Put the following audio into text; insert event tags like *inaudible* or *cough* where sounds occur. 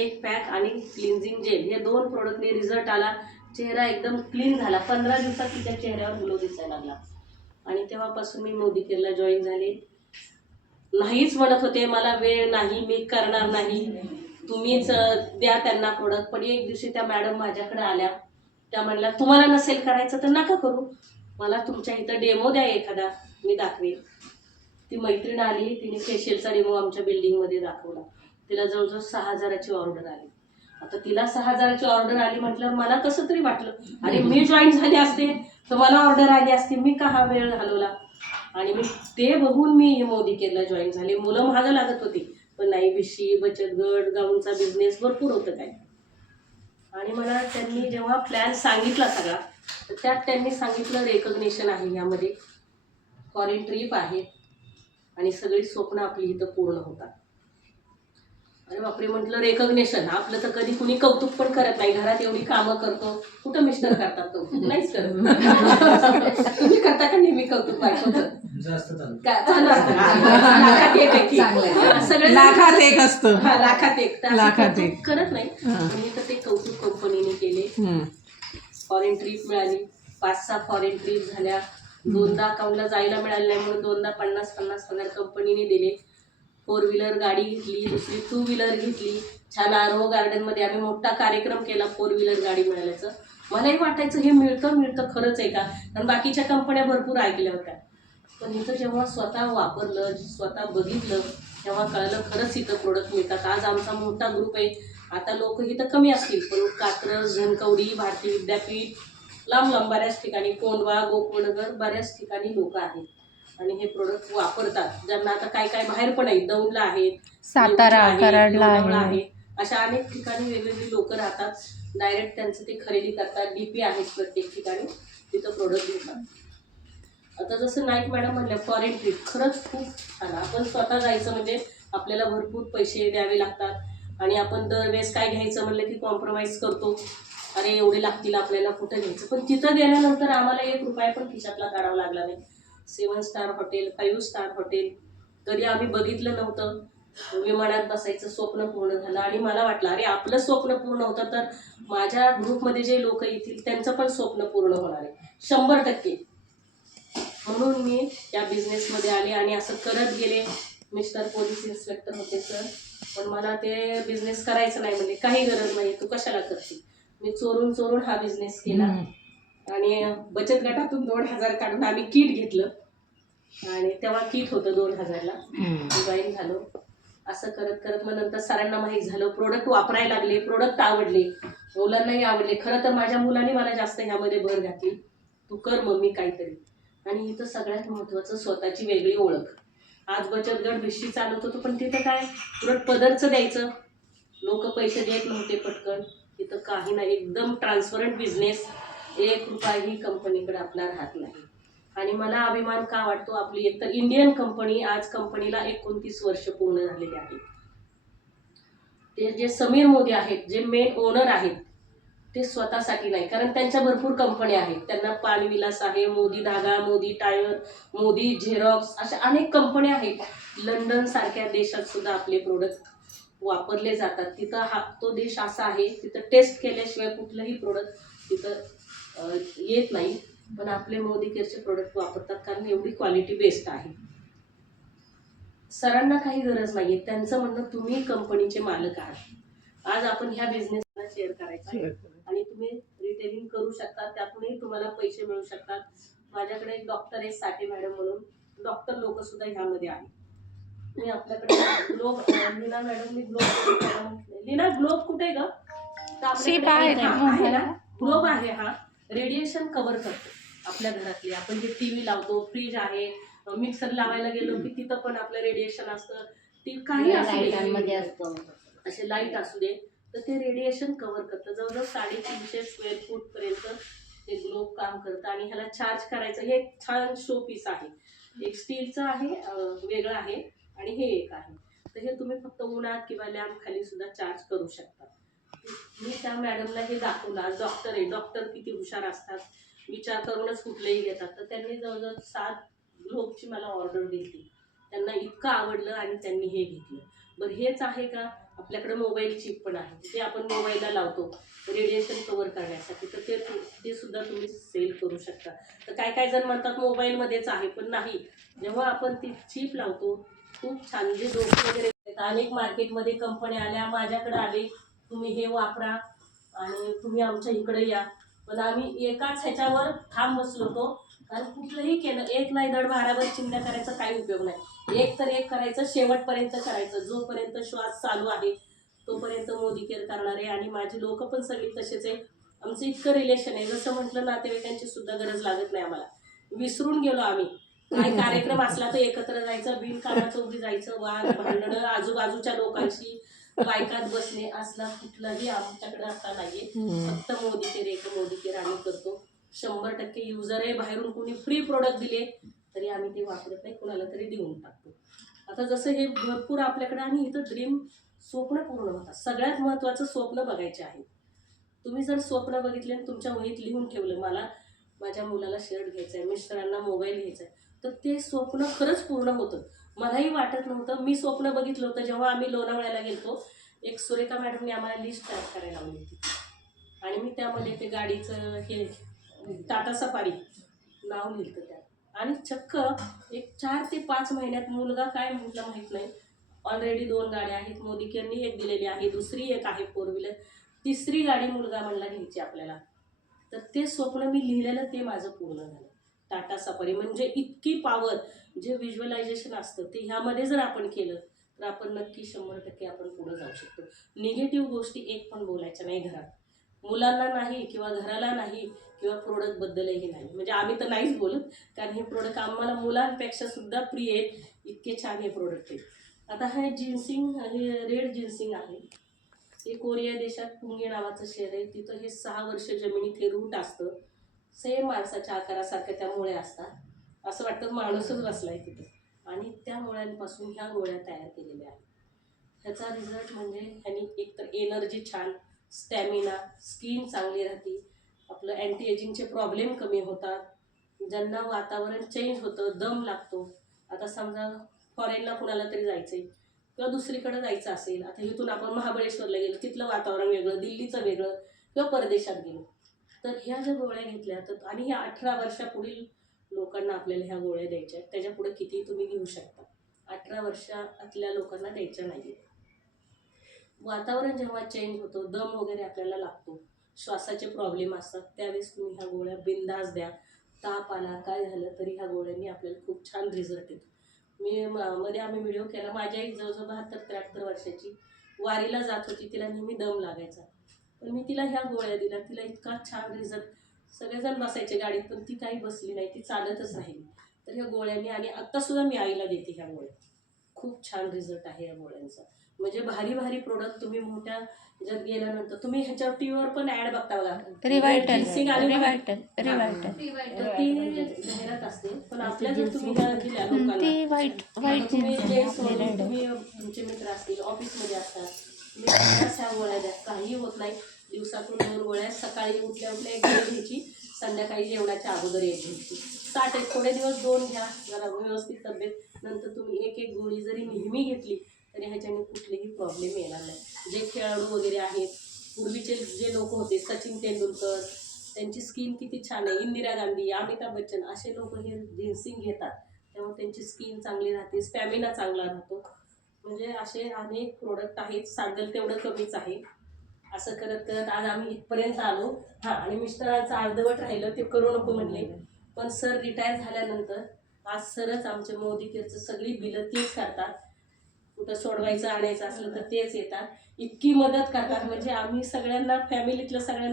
एक पॅक आणि cleansing gel. हे दोन प्रोडक्टने रिझल्ट आला. चेहरा एकदम क्लीन झाला. पंधरा दिवसात तिच्या चेहऱ्यावर ग्लो दिसायला लागला. आणि तेव्हापासून मी मोदी केअरला जॉईन झाले. नाहीच म्हणत होते मला वेळ नाही मी करणार नाही. तुम्हीच द्या त्यांना प्रोडक्ट पण एक दिवशी त्या मॅडम माझ्याकडे आल्या. त्या म्हणल्या तुम्हाला नसेल करायचं तर नका करू. मला तुमच्या इथं डेमो द्या एखादा. मी दाखवेन. ती मैत्रीण आली. तिने फेशियलचा डेमो आमच्या बिल्डिंगमध्ये दाखवला. तिला जवळजवळ सहा हजाराची ऑर्डर आली. आता तिला सहा हजाराची ऑर्डर आली म्हटल्यावर मला कसं तरी वाटलं. आणि मी जॉईन झाले असते तर मला ऑर्डर आली असती. मी का हा वेळ घालवला? आणि मी ते बघून मी मोदी केला जॉईन झाले. मुलं महाग लागत होती. पण नाही बिशी बचत गट गाऊनचा बिझनेस भरपूर होतं काय. आणि मला त्यांनी जेव्हा प्लॅन सांगितला सगळा तर त्यात त्यांनी सांगितलं रेकग्नेशन आहे यामध्ये. फॉरेन ट्रीप आहे. आणि सगळी स्वप्न आपली इथं पूर्ण होतात. अरे बापरे म्हटलं रेकग्नेशन आपलं तर कधी कुणी कौतुक पण करत नाही. घरात एवढी कामं करतो. कुठं मिस्टर करतात कौतुक? नाहीच करत. *laughs* तुम्ही करता का नेहमी कौतुक. लाखात एक आहे की. सगळे लाखात एक असतं. लाखात एक. तर लाखात एक. करत नाही. पण इथं ते कौतुक कंपनीने केले. फॉरेन ट्रिप मिळाली. पाच सहा फॉरेन ट्रिप झाल्या. दोनदा अकाउंटला जायला मिळालं नाही म्हणून दोनदा पन्नास पन्नास हजार कंपनीने दिले. फोर व्हीलर गाडी घेतली दुसरी टू व्हीलर घेतली. छान आरो गार्डनमध्ये आम्ही मोठा कार्यक्रम केला फोर व्हीलर गाडी मिळाल्याचं. मलाही वाटायचं हे मिळतं मिळतं खरंच आहे का? कारण बाकीच्या कंपन्या भरपूर ऐकल्या होत्या. पण इथं जेव्हा स्वतः वापरलं स्वतः बघितलं तेव्हा कळलं खरंच इथं प्रोडक्ट मिळतात. आज आमचा मोठा ग्रुप आहे. आता लोक इथं कमी असतील. पण कात्रज झणकवडी भारतीय विद्यापीठ लांब लांब बऱ्याच ठिकाणी कोंडवा गोकुळनगर बऱ्याच ठिकाणी लोक आहेत. आणि हे प्रोडक्ट वापरतात. ज्यांना आता काय काय बाहेर पण आहेत दौंडला आहेत सातारा, आहे, कराडला आहे. आहे. अशा अनेक ठिकाणी वेगवेगळी लोक राहतात. डायरेक्ट त्यांचं ते खरेदी करतात. डीपी आहेत प्रत्येक ठिकाणी. तिथं प्रोडक्ट घेतात. आता जसं नाईक मॅडम म्हणल्या फॉरेन ट्रिप खरंच खूप छान. आपण स्वतः जायचं म्हणजे आपल्याला भरपूर पैसे द्यावे लागतात. आणि आपण दरवेळेस काय घ्यायचं म्हणलं की कॉम्प्रोमाइज करतो. अरे एवढे लागतील आपल्याला कुठं घ्यायचं? पण तिथं गेल्यानंतर आम्हाला एक रुपया पण खिशातला काढावा लागला नाही. Seven star hotel five star hotel. कधी आम्ही बघितलं नव्हतं. विमानात बसायचं स्वप्न पूर्ण झालं आणि मला वाटलं अरे आपलं स्वप्न पूर्ण होतं तर माझ्या ग्रुपमध्ये जे लोक येतील त्यांचं पण स्वप्न पूर्ण होणार आहे. शंभर टक्के. म्हणून मी या बिझनेसमध्ये आले आणि असं करत गेले. मिस्टर पोलीस इन्स्पेक्टर होते सर पण मला ते बिझनेस करायचं नाही म्हणजे काही गरज नाही तू कशाला करते? मी चोरून चोरून हा बिझनेस केला. आणि बचत गटातून दोन हजार काढून आम्ही किट घेतलं. आणि तेव्हा किट होतं दोन हजारला. जॉईन झालो. असं करत करत मग नंतर सरांना माहीत झालं प्रोडक्ट वापरायला लागले प्रोडक्ट आवडले. मुलांनाही आवडले. खरं तर माझ्या मुलांनी मला जास्त ह्यामध्ये भर घातली. तू कर मम्मी काहीतरी. आणि इथं सगळ्यात महत्त्वाचं स्वतःची वेगळी ओळख. आज बचत गट भिशी चालवत होतो पण तिथं काय? उलट पदरचं द्यायचं. लोक पैसे देत नव्हते पटकन. तिथं काही नाही. एकदम ट्रान्सपरंट बिझनेस एक रुपयाही कंपनीकडे आपला राहत नाही. आणि मला अभिमान का वाटतो? आपली एकतर इंडियन कंपनी आज कंपनीला एकोणतीस वर्ष पूर्ण झालेली आहे. ते जे समीर मोदी आहेत जे मेन ओनर आहेत ते स्वतःसाठी नाही. कारण त्यांच्या भरपूर कंपन्या आहेत. त्यांना पानविलास आहे मोदी धागा मोदी टायर मोदी झेरॉक्स अशा अनेक कंपन्या आहेत. लंडन सारख्या देशात सुद्धा आपले प्रोडक्ट वापरले जातात. तिथं हा तो देश असा आहे तिथं टेस्ट केल्याशिवाय कुठलंही प्रोडक्ट तिथं येत नाही. पण आपले मोदी केअरचे प्रोडक्ट वापरतात कारण एवढी क्वालिटी बेस्ट आहे. सरांना काही गरज नाही त्यांचं म्हणणं तुम्ही कंपनीचे मालक आहात. आज आपण ह्या बिझनेसला शेअर करायचा आहे. आणि तुम्ही रिटेलिंग करू शकता. त्यातूनही तुम्हाला पैसे मिळू शकतात. माझ्याकडे एक डॉक्टर आहे साठे मॅडम म्हणून. डॉक्टर लोक सुद्धा ह्यामध्ये आहेत. मी आपल्याकडे ग्लोब लीना मॅडम मी ग्लोब लीना ग्लोब कुठे ग? Sheet आहे. हा, आहे ना? ग्लोब आहे हा. रेडिएशन कव्हर करतो. आपल्या घरातले. आपण जे टी व्ही लावतो फ्रीज आहे मिक्सर लावायला गेलो की तिथं पण आपलं रेडिएशन असतं. ती काही असू दे. लाईटांमध्ये असतो. असे लाइट असू दे. तर ते रेडिएशन कव्हर करतं. जवळजवळ साडेतीनशे स्क्वेअर फूट पर्यंत ते ग्लोब काम करतं आणि ह्याला चार्ज करायचं. हे एक छान शो पीस आहे. एक स्टीलचं आहे वेगळं आहे आणि हे एक आहे. तर हे तुम्ही फक्त उन्हात किंवा लॅम्प खाली सुद्धा चार्ज करू शकता. मी त्या मॅडमला हे दाखवलं. डॉक्टर आहे. डॉक्टर किती हुशार असतात. विचार करूनच कुठलेही घेतात. तर त्यांनी जवळजवळ सात ग्लोबची मला ऑर्डर दिली त्यांना इतकं आवडलं आणि त्यांनी हे घेतलं. बरं हेच आहे का? आपल्याकडे मोबाईल चिप पण आहे. ते आपण मोबाईलला लावतो रेडिएशन कव्हर करण्यासाठी तर ते ते सुद्धा तुम्ही सेल करू शकता. तर काय काय जण म्हणतात मोबाईलमध्येच आहे. पण नाही. जेव्हा आपण ती चिप लावतो खूप छान म्हणजे जे डोके वगैरे अनेक मार्केटमध्ये कंपन्या आल्या माझ्याकडे आले तुम्ही हे वापरा आणि तुम्ही आमच्या इकडे या. पण आम्ही एकाच ह्याच्यावर ठाम बसलो होतो. कारण कुठलंही केलं एक नाही दड भारावर चिंध्या करायचा काही उपयोग नाही. एक तर एक करायचं शेवटपर्यंत करायचं. जोपर्यंत श्वास चालू आहे तोपर्यंत मोदी केअर करणारे आणि माझी लोक पण सगळी तसेच आहे. आमचं इतकं रिलेशन आहे. जसं म्हटलं नातेवाईकांची सुद्धा गरज लागत नाही आम्हाला. विसरून गेलो आम्ही. काय कार्यक्रम असला तर एकत्र जायचं बिनकामाचं उभी जायचं वाद भांडणं आजूबाजूच्या लोकांशी. बायकात बसणे असला कुठलाही आमच्याकडे आता नाहीये. फक्त मोदी केअर एक मोदी केअर आम्ही करतो. शंभर टक्के युजर आहे बाहेरून कोणी फ्री प्रोडक्ट दिले तरी आम्ही ते वापरत नाही कोणाला तरी देऊन टाकतो. आता जसं हे भरपूर आपल्याकडे आणि इथं ड्रीम स्वप्न पूर्ण होतात. सगळ्यात महत्त्वाचं स्वप्न बघायचे आहे. तुम्ही जर स्वप्न बघितले आणि तुमच्या वहीत लिहून ठेवलं मला माझ्या मुलाला शर्ट घ्यायचा आहे मिस्टरांना मोबाईल घ्यायचा आहे तर ते स्वप्न खरंच पूर्ण होतं. मलाही वाटत नव्हतं. मी स्वप्न बघितलं होतं जेव्हा आम्ही लोणावळ्याला गेलो एक सुरेखा मॅडमने आम्हाला लिस्ट तयार करायला लावली होती. आणि मी त्यामध्ये ते गाडीचं हे टाटा सफारी नाव लिहिलं त्यात. आणि चक्क एक चार ते पाच महिन्यात मुलगा काय म्हटलं माहीत नाही. ऑलरेडी दोन गाड्या आहेत. मोदी केअरनी एक दिलेली आहे दुसरी एक आहे फोर व्हीलर तिसरी गाडी मुलगा म्हणला घ्यायची आपल्याला. तर ते स्वप्न मी लिहिलेलं ते माझं पूर्ण झालं. टाटा सफारी. म्हणजे इतकी पावर जे व्हिज्युअलायझेशन असतं ते ह्यामध्ये जर आपण केलं तर आपण नक्की शंभर टक्के आपण पुढे जाऊ शकतो. निगेटिव्ह गोष्टी एक पण बोलायच्या नाही घरात. मुलांना नाही किंवा घराला नाही किंवा प्रोडक्टबद्दलही नाही. म्हणजे आम्ही तर नाहीच बोलत कारण हे प्रोडक्ट आम्हाला मुलांपेक्षा सुद्धा प्रिय आहेत. इतके छान हे प्रोडक्ट आहेत. आता हे जिन्सिंग हे रेड जिन्सिंग आहे. हे कोरिया देशात पुंगे नावाचं शहर आहे. तिथं हे सहा वर्ष जमिनीत हे रूट असतं. सेम माणसाच्या आकारासारख्या त्या मुळ्या असतात. असं वाटतं माणूसच बसला आहे तिथं. आणि त्या मुळ्यांपासून ह्या गोळ्या तयार केलेल्या आहेत. ह्याचा रिझल्ट म्हणजे ह्यानी एकतर एनर्जी छान स्टॅमिना स्किन चांगली राहते. आपलं अँटी एजिंगचे प्रॉब्लेम कमी होतात. ज्यांना वातावरण चेंज होतं दम लागतो. आता समजा फॉरेनला कुणाला तरी जायचं आहे किंवा दुसरीकडे जायचं असेल आता इथून आपण महाबळेश्वरला गेलो तिथलं वातावरण वेगळं दिल्लीचं वेगळं किंवा परदेशात गेलो. तर ह्या ज्या गोळ्या घेतल्या तर आणि ह्या अठरा वर्षापुढील लोकांना आपल्याला ह्या गोळ्या द्यायच्या आहेत. त्याच्या पुढे किती तुम्ही घेऊ शकता. अठरा वर्षातल्या लोकांना द्यायच्या नाही वातावरण जेव्हा चेंज होतो दम वगैरे आपल्याला लागतो. श्वासाचे प्रॉब्लेम असतात. त्यावेळेस तुम्ही ह्या गोळ्या बिंदास द्या. ताप आला काय झालं तरी ह्या गोळ्यांनी आपल्याला खूप छान रिझल्ट येतो. मी मध्ये आम्ही व्हिडिओ केला. माझ्या आई जवळजवळ बहात्तर त्र्याहत्तर वर्षाची वारीला जात होती. तिला नेहमी दम लागायचा. पण मी तिला ह्या गोळ्या दिल्या तिला इतका छान रिझल्ट. सगळेजण बसायचे गाडीत पण ती काही बसली नाही ती चालतच राहिली तर ह्या गोळ्यांनी आणि आत्तासुद्धा मी आईला देते ह्या गोळ्या. खूप छान रिझल्ट आहे या गोळ्यांचा. म्हणजे भारी भारी प्रोडक्ट तुम्ही मोठ्या ह्याच्यात गेल्यानंतर तुम्ही ह्याच्यावर टी व्हीवर पण ऍड बघता बघा. रिवायटल तर ती जाहिरात असते. पण आपल्या जर तुम्ही ह्या दिल्या लोकांना ती व्हाईट व्हाईट तुम्ही जे तुम्ही तुमचे मित्र असतील ऑफिसमध्ये असतात तुम्ही त्यांनाच ह्या गोळ्या द्या काही होत नाही. दिवसातून दोन गोळ्या सकाळी उठल्या उठल्या एक गोळी घ्यायची संध्याकाळी जेवणाच्या अगोदर एक घ्यायची. साठ एक थोडे दिवस दोन घ्या जरा व्यवस्थित तब्येत. नंतर तुम्ही एक एक गोळी जरी नेहमी घेतली तरी ह्याच्याने कुठलेही प्रॉब्लेम येणार नाही. जे खेळाडू वगैरे आहेत पूर्वीचे जे लोक होते सचिन तेंडुलकर त्यांची स्किन किती छान आहे. इंदिरा गांधी अमिताभ बच्चन असे लोक हे जिन्सिंग घेतात. त्यामुळे त्यांची स्किन चांगली राहते स्टॅमिना चांगला राहतो. म्हणजे असे अनेक प्रोडक्ट आहेत सांगेल तेवढं कमीच आहे. असं करत करत आज आम्ही इथपर्यंत आलो. हां आणि मिस्टरांचं अर्धवट राहिलं ते करू नको म्हणले. पण सर रिटायर झाल्यानंतर आज सरच आमचे मोदी केअरचं सगळी बिलं तीच करतात. कुठं सोडवायचं आणायचं असलं तर तेच येतात. इतकी मदत करतात. म्हणजे आम्ही सगळ्यांना फॅमिलीतलं सगळ्यांना